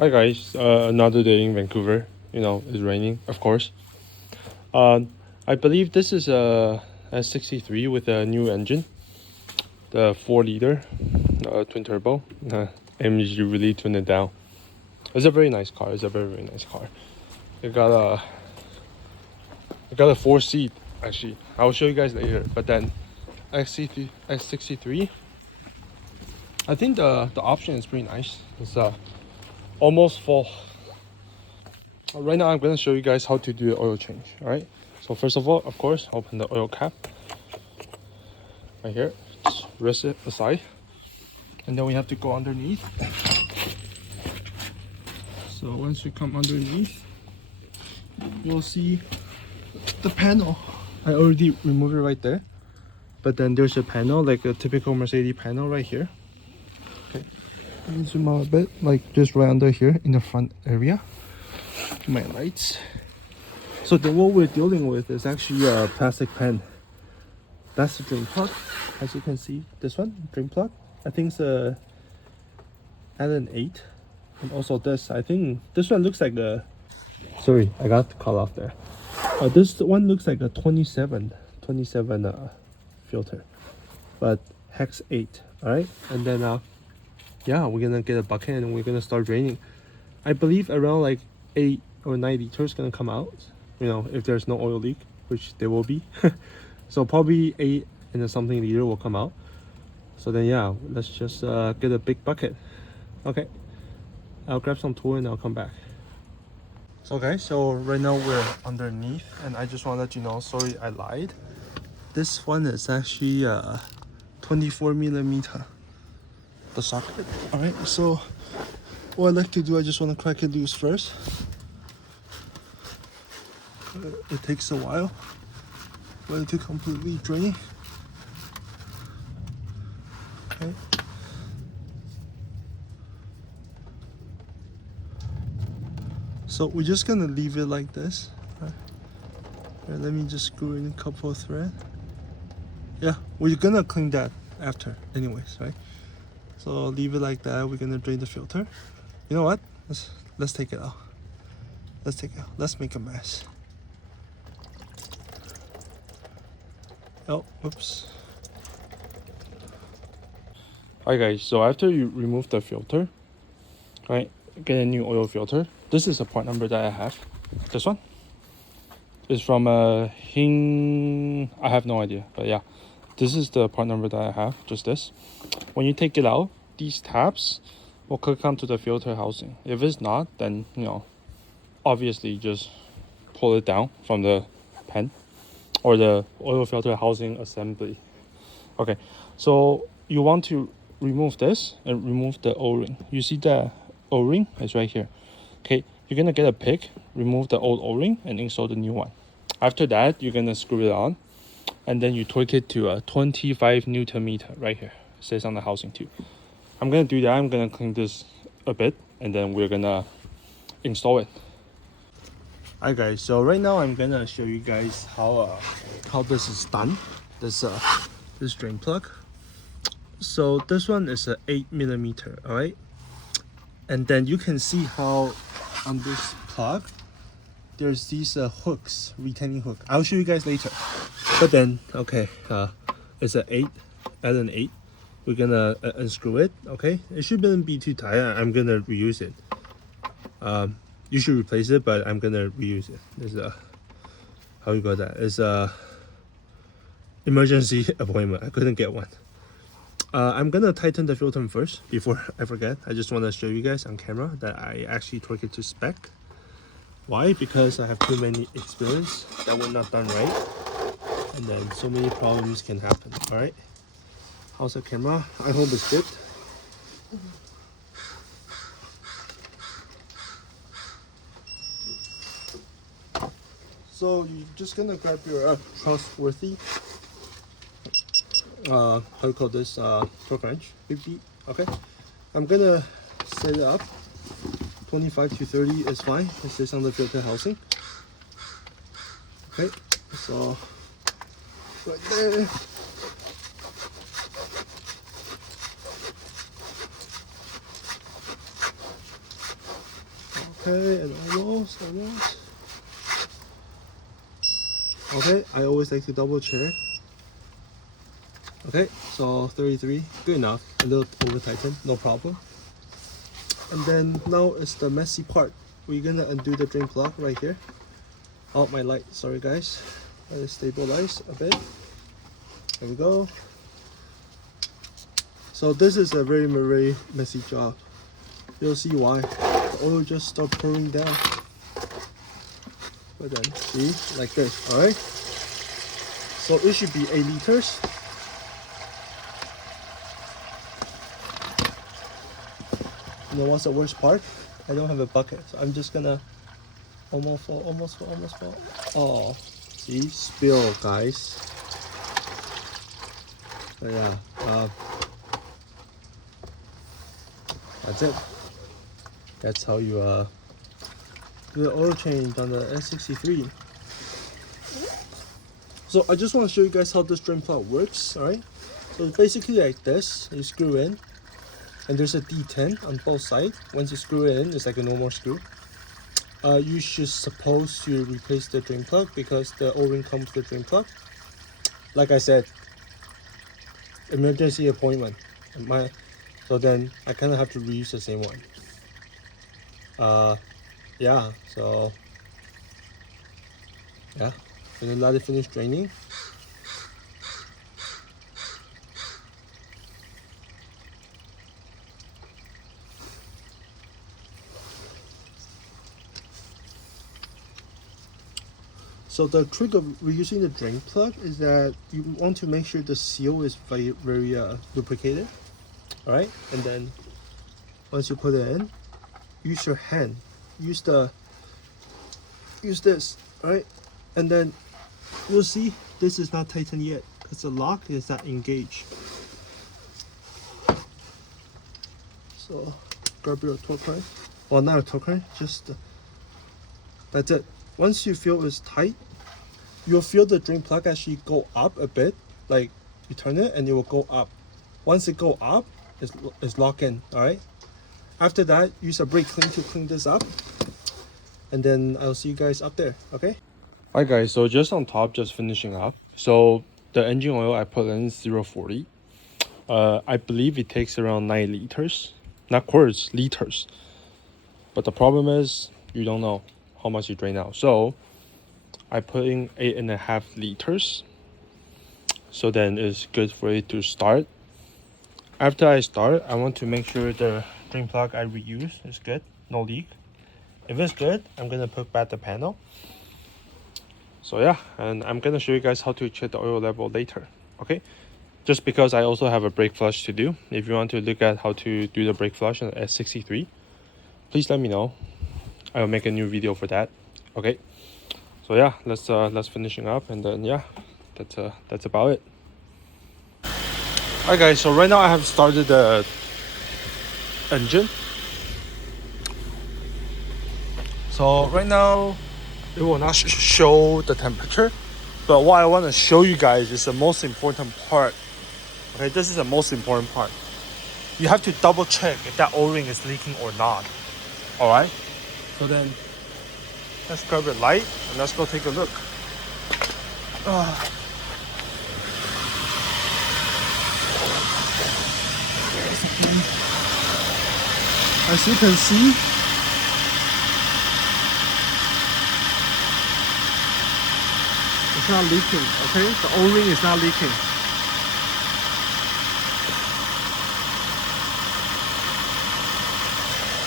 Hi guys, another day in Vancouver. It's raining, of course. I believe this is a S63 with a new engine, the 4-liter twin turbo. AMG really tuned it down. It's a very nice car. It's a very nice car. It got a 4-seat actually. I'll show you guys later. But then S63, I think the option is pretty nice. It's almost full. Right now I'm gonna show you guys how to do the oil change. All right, so first of all, of course, open the oil cap right here, just rest it aside, and then we have to go underneath. So once you come underneath, you'll see the panel. I already removed it right there, but then there's a panel, like a typical Mercedes panel right here. Okay, let me zoom out a bit, like just right under here in the front area. My lights. So then what we're dealing with is actually a plastic pen. That's the drain plug. As you can see, this one, drain plug, I think it's a Allen 8. And also this, I think this one looks like a, sorry, I got the call off there. This one looks like a 27 filter, but hex 8. All right, and then yeah, we're gonna get a bucket and we're gonna start draining. I believe around like 8 or 9 liters gonna come out, if there's no oil leak, which there will be. So probably 8 and something liter will come out. So then yeah, let's just get a big bucket. Okay, I'll grab some tool and I'll come back. So guys, so right now we're underneath, and I just want to let you know, sorry I lied. This one is actually 24 millimeter, the socket. All right, so what I like to do, I just want to crack it loose first. It takes a while for it to completely drain. Okay. So we're just gonna leave it like this. Right. Right, let me just screw in a couple of threads. Yeah, we're gonna clean that after anyways, right? So leave it like that. We're gonna drain the filter. You know what? Let's take it out. Let's take it out. Let's make a mess. Oh, oops. Alright guys, so after you remove the filter, right, get a new oil filter. This is a part number that I have. This one is from a I have no idea, but yeah, this is the part number that I have, just this. When you take it out, these tabs will come to the filter housing. If it's not, then obviously just pull it down from the pen or the oil filter housing assembly. Okay, so you want to remove this and remove the O-ring. You see the O-ring is right here. Okay, you're gonna get a pick, remove the old O-ring and install the new one. After that, you're gonna screw it on, and then you torque it to a 25 Newton meter right here. It says on the housing too. I'm gonna do that. I'm gonna clean this a bit, and then we're gonna install it. Alright guys, so right now I'm gonna show you guys how this is done. This drain plug. So this one is a 8 millimeter, all right. And then you can see how on this plug there's these hooks, retaining hook. I'll show you guys later. But then okay, it's a 8 Allen 8. We're gonna unscrew it. Okay, it shouldn't be too tight. I'm gonna reuse it. You should replace it, but I'm gonna reuse it. It's how you got that? It's a emergency appointment. I couldn't get one. I'm gonna tighten the filter first before I forget. I just want to show you guys on camera that I actually torque it to spec. Why? Because I have too many experience that were not done right, and then so many problems can happen. All right, how's the camera? I hope it's good. So you're just gonna grab your trustworthy how do you call this, torque wrench, 50. Okay, I'm gonna set it up 25 to 30 is fine. It says on the filter housing. Okay, so right there. Okay, and almost. Okay, I always like to double check. Okay, so 33, good enough. A little over tightened, no problem. And then now is the messy part. We're gonna undo the drain plug right here. Oh, my light, sorry guys. Let it stabilize a bit. There we go. So this is a very, very messy job. You'll see why. The oil just start pouring down. But then, see, like this, alright? So it should be 8 liters. You know what's the worst part? I don't have a bucket, so I'm just gonna almost fall. Oh, see, spill, guys. But yeah, that's it. That's how you do the oil change on the S63. So I just want to show you guys how this drain plug works. All right. So it's basically like this. You screw in, and there's a D10 on both sides. Once you screw it in, it's like a normal screw. You should supposed to replace the drain plug because the O-ring comes with the drain plug. Like I said, emergency appointment. So then I kind of have to reuse the same one. Yeah. So yeah, and then let it finish draining. So the trick of reusing the drain plug is that you want to make sure the seal is very lubricated. All right, and then once you put it in, use your hand, use this, all right, and then you'll see this is not tightened yet because the lock is not engaged. So grab your torque wrench, well, not a torque wrench, just that's it. Once you feel it's tight, you'll feel the drain plug actually go up a bit. Like you turn it and it will go up. Once it go up, it's locked in. All right. After that, use a brake clean to clean this up, and then I'll see you guys up there. Okay. Alright guys, so just on top, just finishing up. So the engine oil I put in is 0.40. I believe it takes around 9 liters, not quarts, liters. But the problem is you don't know how much you drain out. So I put in 8.5 liters. So then it's good for it to start. After I start, I want to make sure the drain plug I reuse is good, no leak. If it's good, I'm gonna put back the panel. So yeah, and I'm gonna show you guys how to check the oil level later. Okay, just because I also have a brake flush to do. If you want to look at how to do the brake flush on the S63, please let me know. I will make a new video for that. Okay, so yeah, let's finishing up, and then yeah, that's about it. Alright guys, so right now I have started the engine. So right now it will not show the temperature, but what I want to show you guys is the most important part. Okay, this is the most important part. You have to double check if that O-ring is leaking or not. All right, so then let's grab a light and let's go take a look. As you can see, it's not leaking. Okay, the O-ring is not leaking.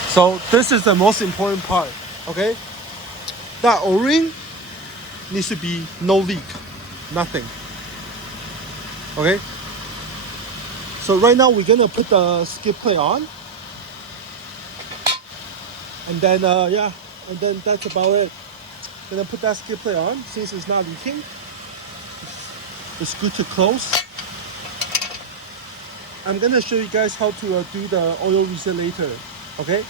So this is the most important part. Okay, that O-ring needs to be no leak, nothing. Okay, so right now we're gonna put the skid plate on, and then yeah, and then that's about it. Gonna put that skid plate on since it's not leaking. It's good to close. I'm gonna show you guys how to do the oil reset later. Okay.